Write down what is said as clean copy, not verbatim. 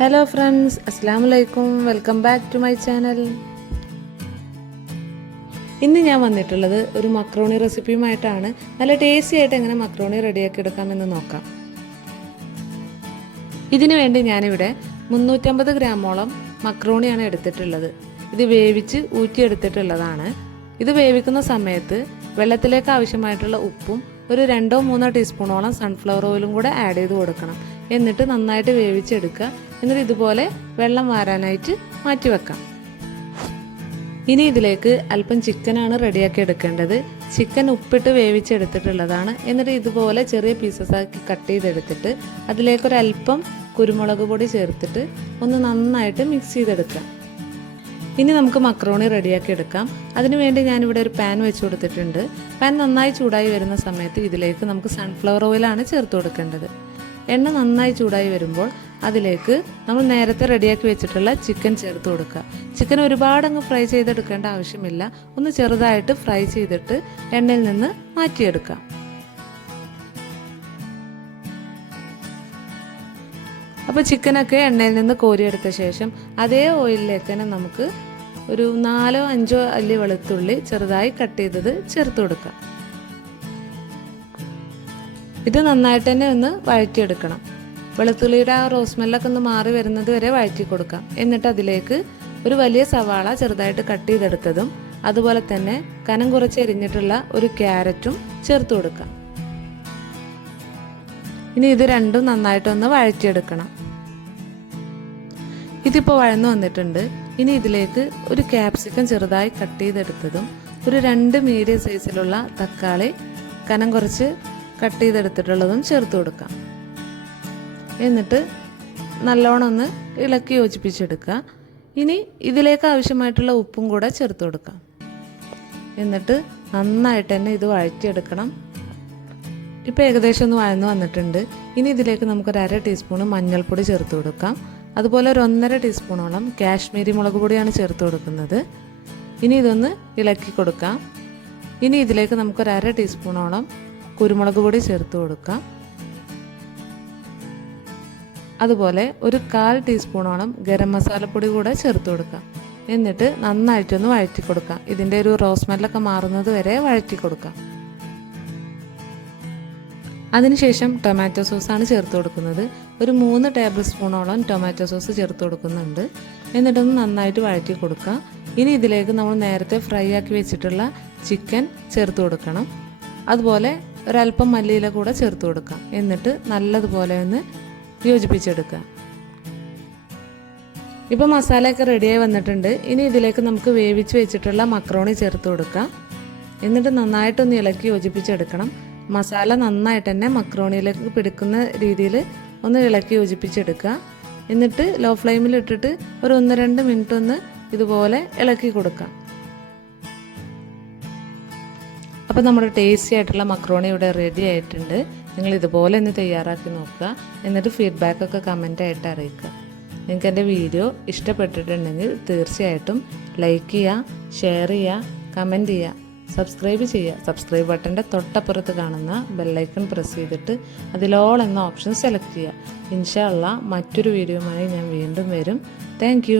Hello friends, അസ്സലാമു അലൈക്കും. Welcome back to my channel. ഇന്ന് ഞാൻ വന്നിട്ടുള്ളത് ഒരു മക്രോണി റെസിപ്പിയുമായിട്ടാണ്. നല്ല ടേസ്റ്റി ആയിട്ട് എങ്ങനെ മക്രോണി റെഡിയാക്കി എടുക്കാമെന്ന് നോക്കാം. ഇതിനു വേണ്ടി ഞാനിവിടെ 350 ഗ്രാമോളം മക്രോണിയാണ് എടുത്തിട്ടുള്ളത്. ഇത് വേവിച്ച് ഊറ്റിയെടുത്തിട്ടുള്ളതാണ്. ഇത് വേവിക്കുന്ന സമയത്ത് വെള്ളത്തിലേക്ക് ആവശ്യമായിട്ടുള്ള ഉപ്പും ഒരു 2-3 ടീസ്പൂണോളം സൺഫ്ലവർ ഓയിലും കൂടെ ആഡ് ചെയ്ത് കൊടുക്കണം. എന്നിട്ട് നന്നായിട്ട് വേവിച്ചെടുക്കുക. എന്നിട്ട് ഇതുപോലെ വെള്ളം വാരാനായിട്ട് മാറ്റി വെക്കാം. ഇനി ഇതിലേക്ക് അല്പം ചിക്കനാണ് റെഡിയാക്കി എടുക്കേണ്ടത്. ചിക്കൻ ഉപ്പിട്ട് വേവിച്ചെടുത്തിട്ടുള്ളതാണ്. എന്നിട്ട് ഇതുപോലെ ചെറിയ പീസസ് ആക്കി കട്ട് ചെയ്തെടുത്തിട്ട് അതിലേക്കൊരല്പം കുരുമുളക് പൊടി ചേർത്തിട്ട് ഒന്ന് നന്നായിട്ട് മിക്സ് ചെയ്തെടുക്കാം. ഇനി നമുക്ക് മക്രോണി റെഡിയാക്കി എടുക്കാം. അതിനുവേണ്ടി ഞാനിവിടെ ഒരു പാൻ വെച്ച് കൊടുത്തിട്ടുണ്ട്. പാൻ നന്നായി ചൂടായി വരുന്ന സമയത്ത് ഇതിലേക്ക് നമുക്ക് സൺഫ്ലവർ ഓയിലാണ് ചേർത്ത് കൊടുക്കേണ്ടത്. എണ്ണ നന്നായി ചൂടായി വരുമ്പോൾ അതിലേക്ക് നമ്മൾ നേരത്തെ റെഡിയാക്കി വെച്ചിട്ടുള്ള ചിക്കൻ ചേർത്ത് കൊടുക്കുക. ചിക്കൻ ഒരുപാടങ്ങ് ഫ്രൈ ചെയ്തെടുക്കേണ്ട ആവശ്യമില്ല. ഒന്ന് ചെറുതായിട്ട് ഫ്രൈ ചെയ്തിട്ട് എണ്ണയിൽ നിന്ന് മാറ്റിയെടുക്കാം. അപ്പോൾ ചിക്കനൊക്കെ എണ്ണയിൽ നിന്ന് കോരിയെടുത്ത ശേഷം അതേ ഓയിലിലേക്ക് തന്നെ നമുക്ക് ഒരു 4-5 അല്ലി വെളുത്തുള്ളി ചെറുതായി കട്ട് ചെയ്തത് ചേർത്ത് കൊടുക്കാം. ഇത് നന്നായിട്ട് തന്നെ ഒന്ന് വഴറ്റിയെടുക്കണം. വെളുത്തുള്ളിയുടെ ആ റോസ്മെല്ലൊക്കെ ഒന്ന് മാറി വരുന്നത് വരെ വഴറ്റി കൊടുക്കാം. എന്നിട്ട് അതിലേക്ക് ഒരു വലിയ സവാള ചെറുതായിട്ട് കട്ട് ചെയ്തെടുത്തതും അതുപോലെ തന്നെ കനം കുറച്ച് എരിഞ്ഞിട്ടുള്ള ഒരു ക്യാരറ്റും ചേർത്ത് കൊടുക്കാം. ഇനി ഇത് രണ്ടും നന്നായിട്ടൊന്ന് വഴറ്റിയെടുക്കണം. ഇതിപ്പോൾ വഴന്നു വന്നിട്ടുണ്ട്. ഇനി ഇതിലേക്ക് ഒരു ക്യാപ്സിക്കം ചെറുതായി കട്ട് ചെയ്തെടുത്തതും ഒരു 2 മീഡിയം സൈസിലുള്ള തക്കാളി കനം കുറച്ച് കട്ട് ചെയ്തെടുത്തിട്ടുള്ളതും ചേർത്ത് കൊടുക്കാം. എന്നിട്ട് നല്ലോണം ഒന്ന് ഇളക്കി യോജിപ്പിച്ചെടുക്കുക. ഇനി ഇതിലേക്ക് ആവശ്യമായിട്ടുള്ള ഉപ്പും കൂടെ ചേർത്ത് കൊടുക്കാം. എന്നിട്ട് നന്നായിട്ട് തന്നെ ഇത് വഴറ്റിയെടുക്കണം. ഇപ്പോൾ ഏകദേശം ഒന്ന് വഴന്നു വന്നിട്ടുണ്ട്. ഇനി ഇതിലേക്ക് നമുക്കൊരു 1/2 ടീസ്പൂൺ മഞ്ഞൾപ്പൊടി ചേർത്ത് കൊടുക്കാം. അതുപോലെ ഒരു 1.5 ടീസ്പൂണോളം കാശ്മീരി മുളക് പൊടിയാണ് ചേർത്ത് കൊടുക്കുന്നത്. ഇനി ഇതൊന്ന് ഇളക്കി കൊടുക്കാം. ഇനി ഇതിലേക്ക് നമുക്കൊരു 1/2 ടീസ്പൂണോളം കുരുമുളക് പൊടി ചേർത്ത് കൊടുക്കാം. അതുപോലെ ഒരു 1/4 ടീസ്പൂണോളം ഗരം മസാലപ്പൊടി കൂടെ ചേർത്ത് കൊടുക്കാം. എന്നിട്ട് നന്നായിട്ടൊന്ന് വഴറ്റി കൊടുക്കാം. ഇതിൻ്റെ ഒരു റോസ്മെല്ലൊക്കെ മാറുന്നത് വരെ വഴറ്റി കൊടുക്കാം. അതിനുശേഷം ടൊമാറ്റോ സോസാണ് ചേർത്ത് കൊടുക്കുന്നത്. ഒരു 3 ടേബിൾ സ്പൂണോളം ടൊമാറ്റോ സോസ് ചേർത്ത് കൊടുക്കുന്നുണ്ട്. എന്നിട്ടൊന്ന് നന്നായിട്ട് വഴറ്റി കൊടുക്കുക. ഇനി ഇതിലേക്ക് നമ്മൾ നേരത്തെ ഫ്രൈ ആക്കി വെച്ചിട്ടുള്ള ചിക്കൻ ചേർത്ത് കൊടുക്കണം. അതുപോലെ ഒരല്പം മല്ലിയില കൂടെ ചേർത്ത് കൊടുക്കാം. എന്നിട്ട് നല്ലതുപോലെ ഒന്ന് യോജിപ്പിച്ചെടുക്കുക. ഇപ്പോൾ മസാലയൊക്കെ റെഡിയായി വന്നിട്ടുണ്ട്. ഇനി ഇതിലേക്ക് നമുക്ക് വേവിച്ച് വെച്ചിട്ടുള്ള മക്രോണി ചേർത്ത് കൊടുക്കാം. എന്നിട്ട് നന്നായിട്ടൊന്ന് ഇളക്കി യോജിപ്പിച്ചെടുക്കണം. മസാല നന്നായിട്ട് തന്നെ മക്രോണിയിലേക്ക് പിടിക്കുന്ന രീതിയിൽ ഒന്ന് ഇളക്കി യോജിപ്പിച്ചെടുക്കുക. എന്നിട്ട് ലോ ഫ്ലെയിമിൽ ഇട്ടിട്ട് ഒരു 1-2 മിനിറ്റ് ഒന്ന് ഇതുപോലെ ഇളക്കി കൊടുക്കാം. അപ്പോൾ നമ്മുടെ ടേസ്റ്റി ആയിട്ടുള്ള മക്രോണി ഇവിടെ റെഡി ആയിട്ടുണ്ട്. നിങ്ങൾ ഇതുപോലെ ഒന്ന് തയ്യാറാക്കി നോക്കുക. എന്നിട്ട് ഫീഡ്ബാക്കൊക്കെ കമൻറ്റായിട്ട് അറിയിക്കുക. നിങ്ങൾക്ക് എൻ്റെ വീഡിയോ ഇഷ്ടപ്പെട്ടിട്ടുണ്ടെങ്കിൽ തീർച്ചയായിട്ടും ലൈക്ക് ചെയ്യുക, ഷെയർ ചെയ്യുക, കമൻറ്റ് ചെയ്യുക, സബ്സ്ക്രൈബ് ചെയ്യുക. സബ്സ്ക്രൈബ് ബട്ടൻ്റെ തൊട്ടപ്പുറത്ത് കാണുന്ന ബെല്ലൈക്കൺ പ്രസ് ചെയ്തിട്ട് അതിലോൾ എന്ന ഓപ്ഷൻ സെലക്ട് ചെയ്യുക. ഇൻഷാ അല്ലാഹ് മറ്റൊരു വീഡിയോയുമായി ഞാൻ വീണ്ടും വരും. താങ്ക്